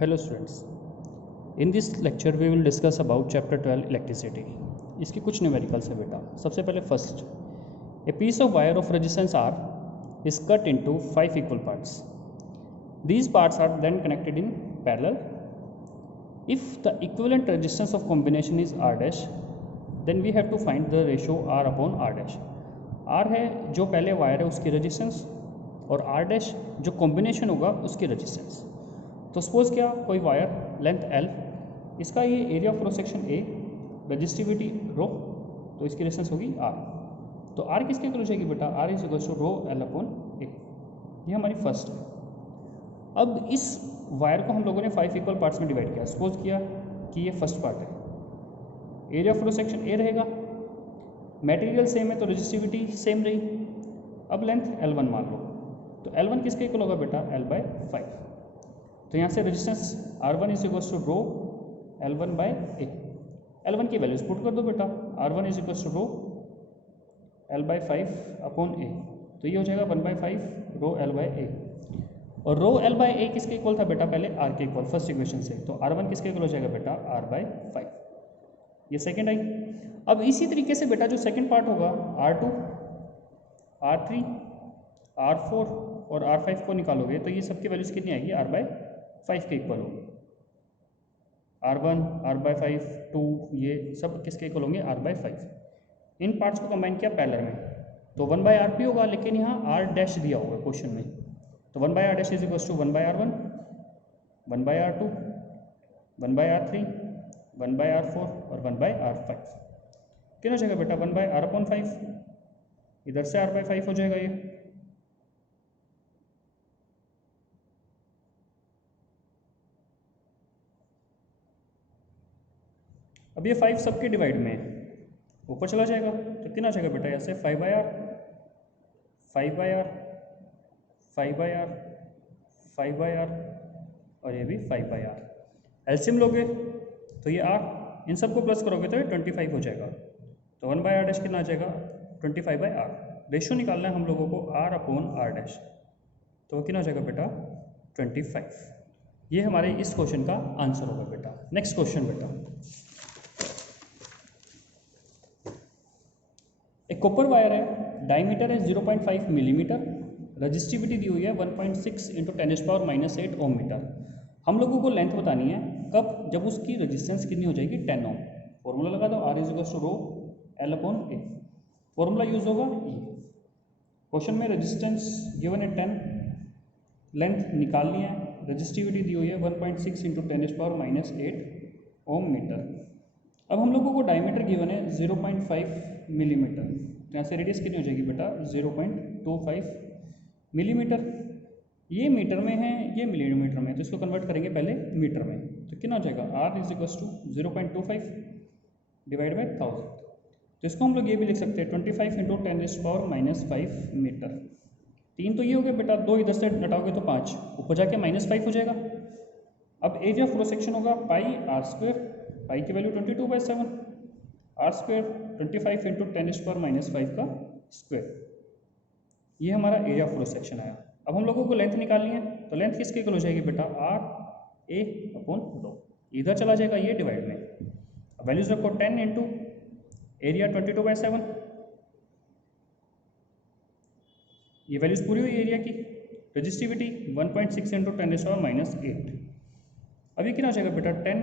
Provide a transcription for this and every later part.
Hello students. In this lecture we will discuss about chapter 12 electricity. इसकी कुछ numericals है बेटा. सबसे पहले first, a piece of wire of resistance R is cut into 5 equal parts. These parts are then connected in parallel. If the equivalent resistance of combination is R dash, then we have to find the ratio R upon R dash. R है जो पहले wire है उसकी resistance और R dash जो combination होगा उसकी resistance. तो सपोज क्या, कोई वायर लेंथ L, इसका ये area of cross section A, resistivity rho, तो इसकी रेजिस्टेंस होगी R. तो R किसके इक्वल हो जाएगी बेटा? R is equal to rho L upon A. ये हमारी फर्स्ट है. अब इस वायर को हम लोगों ने 5 इक्वल पार्ट्स में डिवाइड किया. सपोज किया कि ये फर्स्ट पार्ट है, area of cross section A रहेगा, मटेरियल सेम है तो रजिस्टिविटी सेम रही. अब लेंथ L1 मान लो, तो L1 किसके इक्वल होगा बेटा? L/5. तो यहाँ से resistance R1 is equal to rho L1/A. L1 की वैल्यूज पुट कर दो बेटा. R1 is equal to rho L/5 upon A. तो ये हो जाएगा 1/5 रो L/A. और रो L/A किसके इक्वल था बेटा? पहले R के इक्वल, फर्स्ट इक्वेशन से. तो R1 किसके इक्वल हो जाएगा बेटा? R/5. ये सेकेंड आई. अब इसी तरीके से बेटा जो सेकेंड पार्ट होगा, R2, R3, R4 और R5 को निकालोगे तो ये सबकी वैल्यूज कितनी आएगी? R/5 के इक्वल होगी. R1, R/5, 2, ये सब किसके इक्वल होंगे? R/5. इन पार्ट्स को कंबाइन किया पैरेलल में, तो 1/RP होगा, लेकिन यहाँ R डैश दिया होगा क्वेश्चन में. तो 1/R dash is equal to 1/R1, 1/R2, 1/R3, 1/R4 और 1/R5. कितना हो जाएगा बेटा? 1/R/5. इधर से R/5 हो जाएगा ये. अब ये 5 सबके डिवाइड में ऊपर चला जाएगा, तो कितना जाएगा बेटा? यहाँ से 5/R, 5/R, 5/R, 5/R और ये भी 5/R. एलसीएम लोगे तो ये R, इन सबको प्लस करोगे तो ये 25 हो जाएगा. तो 1/R डैश कितना आ जाएगा? 25/R. रेशियो निकालना है हम लोगों को R अपॉन R डैश, तो कितना हो जाएगा बेटा? 25. ये हमारे इस क्वेश्चन का आंसर होगा बेटा. नेक्स्ट क्वेश्चन बेटा, एक कॉपर वायर है, डायमीटर है 0.5 मिलीमीटर, रजिस्टिविटी दी हुई है 1.6 इंटू 10⁻⁸ ओम मीटर. हम लोगों को लेंथ बतानी है कब? जब उसकी रेजिस्टेंस कितनी हो जाएगी? 10 ओम. फॉर्मूला लगा दो, R is equal to rho L upon A. Formula use होगा E. क्वेश्चन में रेजिस्टेंस गिवन है 10, लेंथ निकालनी है, रजिस्टिविटी दी हुई है 1.6 इंटू 10⁻⁸ ओम मीटर. अब हम लोगों को डायमीटर गिवन है 0.5 मिलीमीटर, तो यहाँ से रेडियस कितनी हो जाएगी बेटा? 0.25 मिलीमीटर. ये मीटर में है, ये मिलीमीटर में, तो इसको कन्वर्ट करेंगे पहले मीटर में. तो कितना हो जाएगा? R is equal to 0.25 divide by 1000. तो इसको हम लोग ये भी लिख सकते हैं 25 इंटू 10⁻⁵ मीटर. 3 तो ये हो गया बेटा, 2 इधर से घटाओगे तो 5, ऊपर जाके -5 हो जाएगा. अब एरिया ऑफ क्रॉस सेक्शन होगा πr², पाई की वैल्यू 22/7, R² 25 इंटू 10⁻⁵ का स्क्वायर. ये हमारा एरिया ऑफ क्रॉस सेक्शन आया. अब हम लोगों को लेंथ निकालनी है, तो लेंथ किसके इक्वल हो जाएगी बेटा? RA upon rho. इधर चला जाएगा ये डिवाइड में. वैल्यूज रखो, 10 इंटू एरिया 22/7, ये वैल्यूज पूरी हुई एरिया की. Resistivity 1.6 into 10⁻⁸. अभी कितना हो जाएगा बेटा? 10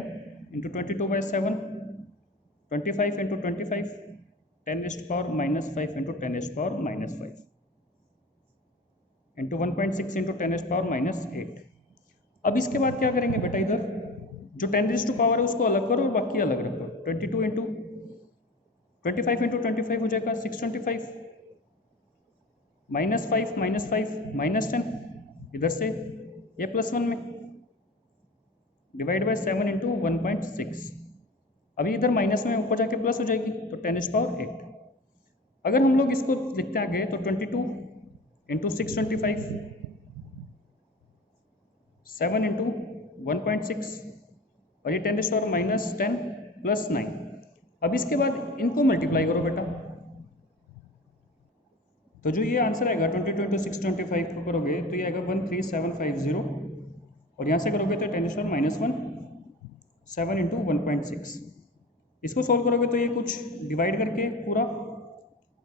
into 22/7, 25 into 25, 10⁻⁻5 into 10⁻⁻5 into 1.6 into 10⁻⁸. अब इसके बाद क्या करेंगे बेटा? इधर जो 10⁻⁻ है उसको अलग करो और बाकी अलग रखो. 22 इंटू 25 इंटू 25 हो जाएगा 625, -5 -10, इधर से ये +1 में डिवाइड बाय 7 इंटू 1.6. अभी इधर माइनस में, ऊपर जाके प्लस हो जाएगी, तो 10⁸. अगर हम लोग इसको लिखते हैं आगे, तो 22 इंटू 625, 7 इंटू 1.6 और ये 10⁻⁻10 प्लस 9. अब इसके बाद इनको मल्टीप्लाई करो बेटा, तो जो ये आंसर आएगा 22 इंटू 625 को करोगे तो ये आएगा 13750 और यहाँ से करोगे तो 10⁻⁻1 7 इंटू 1.6। इसको सॉल्व करोगे तो ये कुछ डिवाइड करके पूरा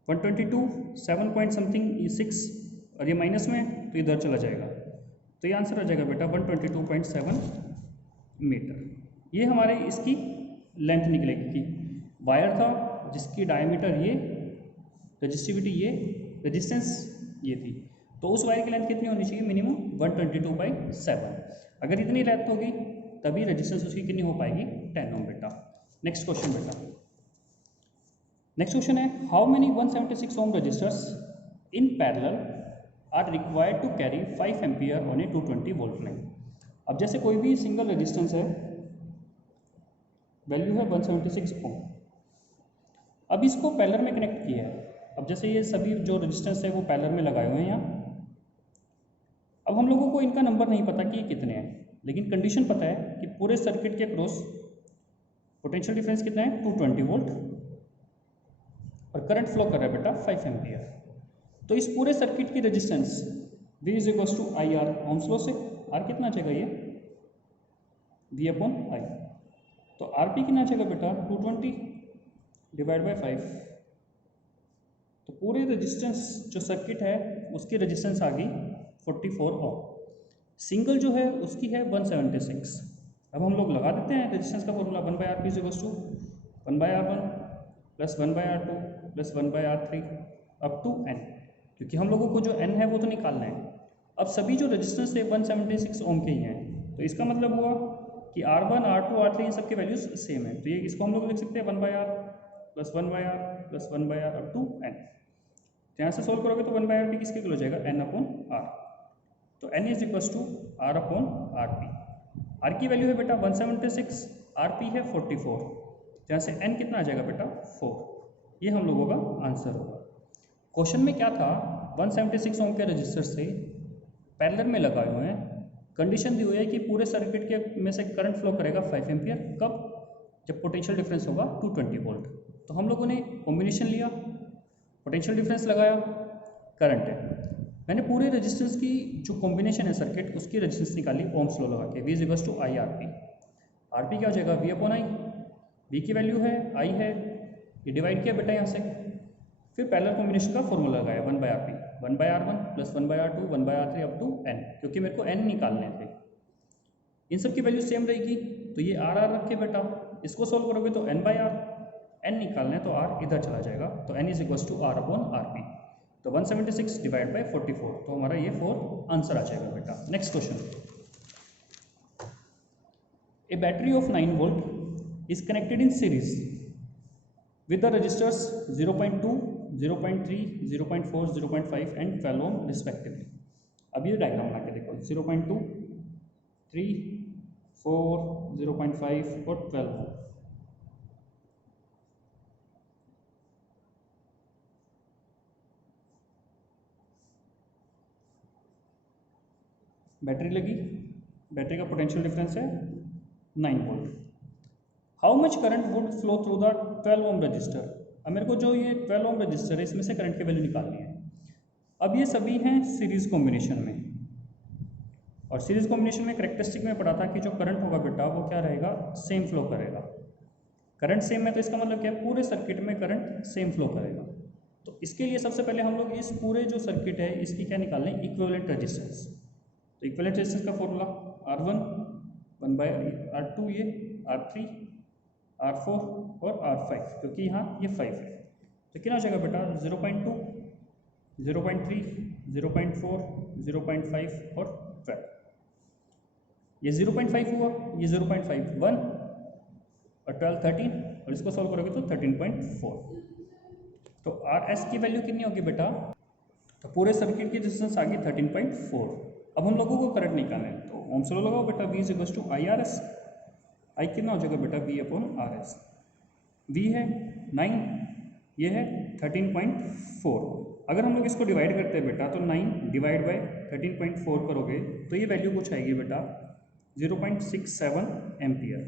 122 7 पॉइंट समथिंग 6 और ये माइनस में तो इधर चला जाएगा, तो ये आंसर आ जाएगा बेटा 122.7 मीटर। ये हमारे इसकी लेंथ निकलेगी कि वायर था जिसकी डायमीटर ये, रजिस्टिविटी ये, रेजिस्टेंस ये थी, तो उस वायर की लेंथ कितनी होनी चाहिए? मिनिमम 122/7। अगर इतनी लेंथ होगी तभी रेजिस्टेंस उसकी कितनी हो पाएगी? 10 ओम बेटा। नेक्स्ट क्वेश्चन बेटा, नेक्स्ट क्वेश्चन है how many 176 ohm resistors in parallel are required to carry 5 ampere on a 220 volt line. अब जैसे कोई भी सिंगल रेजिस्टेंस है, वैल्यू है 176 ओम, अब इसको पैरेलल में कनेक्ट किया है। अब जैसे ये सभी जो रेजिस्टेंस है वो पैरेलल में लगाए हुए हैं यहाँ। अब हम लोगों को इनका नंबर नहीं पता कि ये कितने हैं, लेकिन कंडीशन पता है कि पूरे सर्किट के क्रॉस पोटेंशियल डिफरेंस कितना है? 220 वोल्ट, और करंट फ्लो कर रहा है बेटा 5 एम्पियर। तो इस पूरे सर्किट की resistance V = IR, Ohm's law से R कितना आ जाएगा? ये V/I। तो RP कितना आ जाएगा बेटा? 220 डिवाइड बाई 5। तो पूरे रेजिस्टेंस जो सर्किट है उसकी रेजिस्टेंस आ गई 44 ओम। सिंगल जो है उसकी है 176। अब हम लोग लगा देते हैं रेजिस्टेंस का formula 1/RP = 1/R1 + 1/R2 + 1/R3 up to n, क्योंकि हम लोगों को जो n है वो तो निकालना है। अब सभी जो रेजिस्टेंस है 176 ओम के ही हैं, तो इसका मतलब हुआ कि R1 R2 R3 इन सबके वैल्यूज सेम है, तो ये इसको हम लोग लिख सकते हैं 1/R + 1/R + 1/R up to n। यहाँ से सोल्व करोगे तो 1/RP किसके इक्वल हो जाएगा? n/R। तो n = R/RP। R की वैल्यू है बेटा 176, RP है 44, जहाँ से n कितना आ जाएगा बेटा? 4। ये हम लोगों का आंसर होगा। क्वेश्चन में क्या था? 176 ओम के रजिस्टर से पैरेलल में लगाए हुए हैं, कंडीशन दी हुई है कि पूरे सर्किट के में से करंट फ्लो करेगा 5 एम्पियर। कब? जब पोटेंशियल डिफरेंस होगा 220 वोल्ट। तो हम लोगों ने कॉम्बिनेशन लिया, पोटेंशियल डिफरेंस लगाया, करंट है, मैंने पूरे रेजिस्टेंस की जो कॉम्बिनेशन है सर्किट उसकी रेजिस्टेंस निकाली ओम्स लॉ लगा के। V = IRP। RP क्या हो जाएगा? V/I। V की वैल्यू है, I है, ये डिवाइड किया बेटा यहाँ से, फिर पैरेलल कॉम्बिनेशन का फॉर्मूला लगाया 1/RP 1/R1 + 1/R2 1/R3 up to n, क्योंकि मेरे को n निकालने थे। इन सब की वैल्यू सेम रहेगी, तो ये R रखे बेटा, इसको सोल्व करोगे तो n/R, n निकालना है तो R इधर चला जाएगा, तो n = R/RP। तो 176 डिवाइड बाई 44, तो हमारा ये 4 आंसर आ जाएगा बेटा। Next question, A battery of 9 volt is connected in series with the resistors 0.2, 0.3, 0.4, 0.5 and 12 ohm respectively। अब ये डायग्राम बना के देखो, 0.2, 3, 4, 0.5 और 12 ohm। बैटरी लगी, बैटरी का पोटेंशियल डिफरेंस है 9 volt. How much current would flow through the 12 ohm resistor. अब मेरे को जो ये 12 ओम रजिस्टर है इसमें से करंट की वैल्यू निकालनी है। अब ये सभी हैं सीरीज कॉम्बिनेशन में, और सीरीज कॉम्बिनेशन में करेक्टरिस्टिक में पढ़ा था कि जो करंट होगा बेटा वो क्या रहेगा? सेम फ्लो करेगा। करंट सेम है तो इसका मतलब क्या है? पूरे सर्किट में करंट सेम फ्लो करेगा। तो इसके लिए सबसे पहले हम लोग इस पूरे जो सर्किट है इसकी क्या निकाल लें? Equivalent resistance. तो इक्विवेलेंट रेजिस्टेंस का फॉर्मूला R1 1/R2, ये R3, R4 और R5, क्योंकि यहाँ ये 5 है, तो कितना हो जाएगा बेटा? 0.2, 0.3, 0.4, 0.5 और 12। ये 0.5 हुआ, ये 0.5 1 और 12 13, और इसको सॉल्व करोगे तो 13.4। तो RS की वैल्यू कितनी होगी बेटा? तो पूरे सर्किट की रेजिस्टेंस आ गई 13.4। अब हम लोगों को करंट निकालना है, तो ओम्स लॉ लगाओ बेटा, V = IRS। I कितना हो जाएगा बेटा? V/RS। V है 9, ये है 13.4। अगर हम लोग इसको डिवाइड करते हैं बेटा तो 9 डिवाइड बाई 13.4 करोगे तो ये वैल्यू कुछ आएगी बेटा 0.67 एम्पियर।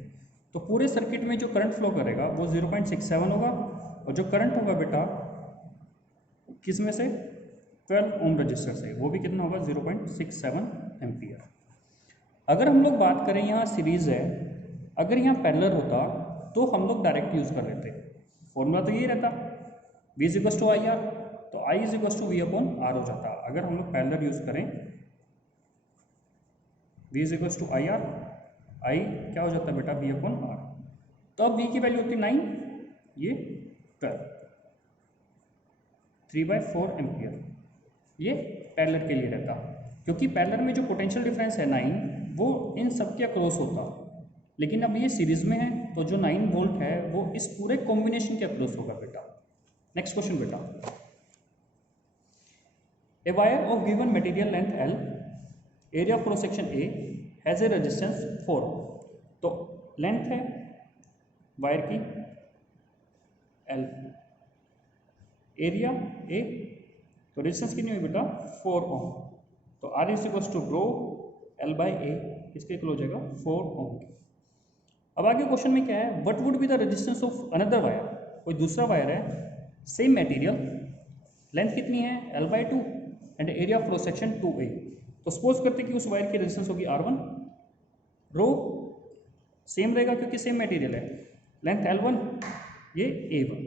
तो पूरे सर्किट में जो करंट फ्लो करेगा वो 0.67 होगा, और जो करंट होगा बेटा किस में से? 12 ओम रजिस्टर से, वो भी कितना होगा? 0.67 एम्पियर। अगर हम लोग बात करें यहाँ सीरीज़ है, अगर यहाँ पैरेलल होता तो हम लोग डायरेक्ट यूज़ कर लेते, फॉर्मूला तो यही रहता V is equals to I R, तो I is equals to V upon R हो जाता। अगर हम लोग पैरेलल यूज़ करें V is equals to I R, I क्या हो जाता है बेटा V अपॉन आर। तो अब V की वैल्यू होती 9, ये 12, 3/4 एम्पियर। ये पैरेलल के लिए रहता, क्योंकि पैरेलल में जो पोटेंशियल डिफरेंस है 9 वो इन सब के अक्रॉस होता, लेकिन अब ये सीरीज में है तो जो 9 वोल्ट है वो इस पूरे कॉम्बिनेशन के अक्रॉस होगा बेटा। नेक्स्ट क्वेश्चन बेटा, a wire of given material length L, area of cross section A has a resistance 4। तो लेंथ है वायर की L, एरिया A, तो रेजिस्टेंस कितनी हुई बेटा 4 ओम। तो R is equals to rho L by A, इसके इक्वल हो जाएगा 4 ओम। अब आगे क्वेश्चन में क्या है, what would be the resistance of another wire, कोई दूसरा वायर है सेम मटेरियल, लेंथ कितनी है L by 2 and area of cross section 2A। तो सपोज करते कि उस वायर की रेजिस्टेंस होगी R1, रो सेम रहेगा क्योंकि सेम मटेरियल है, लेंथ L1, ये A1।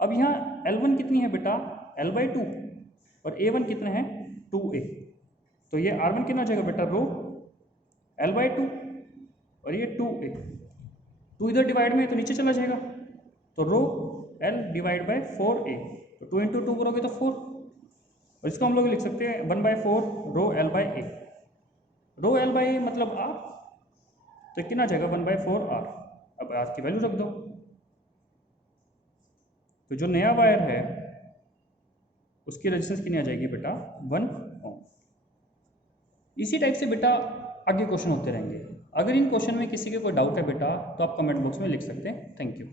अब यहाँ L1 कितनी है बेटा L बाई 2 और A1 कितना है 2A, तो ये R1 कितना हो जाएगा बेटा रो L बाई 2 और ये 2A, 2 इधर डिवाइड में है तो नीचे चला जाएगा, तो रो L डिवाइड बाई 4A, तो 2 इंटू 2 करोगे तो 4, और इसको हम लोग लिख सकते हैं 1/4 rho L by A। Rho L by A मतलब R, तो कितना आ जाएगा 1/4 R। अब R की वैल्यू रख दो, तो जो नया वायर है उसकी रेजिस्टेंस कितनी आ जाएगी बेटा 1 ओम। इसी टाइप से बेटा आगे क्वेश्चन होते रहेंगे। अगर इन क्वेश्चन में किसी के कोई डाउट है बेटा तो आप कमेंट बॉक्स में लिख सकते हैं। Thank you.